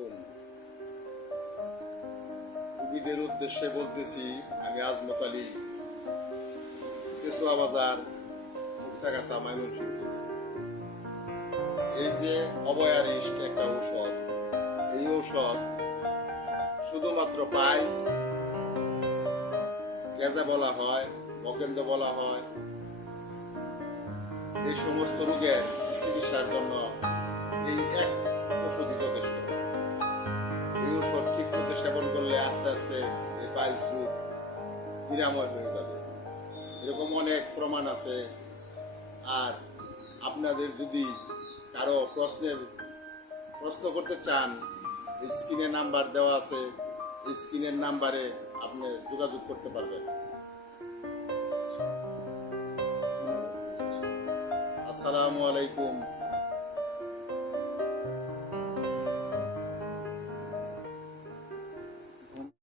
আলাইকুম। রোগীদের উদ্দেশ্যে বলতেছি, আমি আজমত আলী, চেচুয়া বাজার, মুক্তাগাছা, ময়মনসিংহ। এই যে অবয়ারিস্ট একটা ঔষধ, এই ঔষধ শুধুমাত্র পাইলস, গেজা বলা হয়, বকেন্দ্র বলা হয়, এই সমস্ত রোগের চিকিৎসার জন্য এই এক ওষুধই যথেষ্ট। এই ওষুধ ঠিক মতো সেবন করলে আস্তে আস্তে এই পাইলস রোগ নিরাময় হয়ে যাবে। এরকম অনেক প্রমাণ আছে। আর আপনাদের যদি কারো প্রশ্ন করতে চান, এই স্ক্রিনে নাম্বার দেওয়া আছে, এই স্ক্রিনের নাম্বারে আপনি যোগাযোগ করতে পারবেন। আসসালামু আলাইকুম।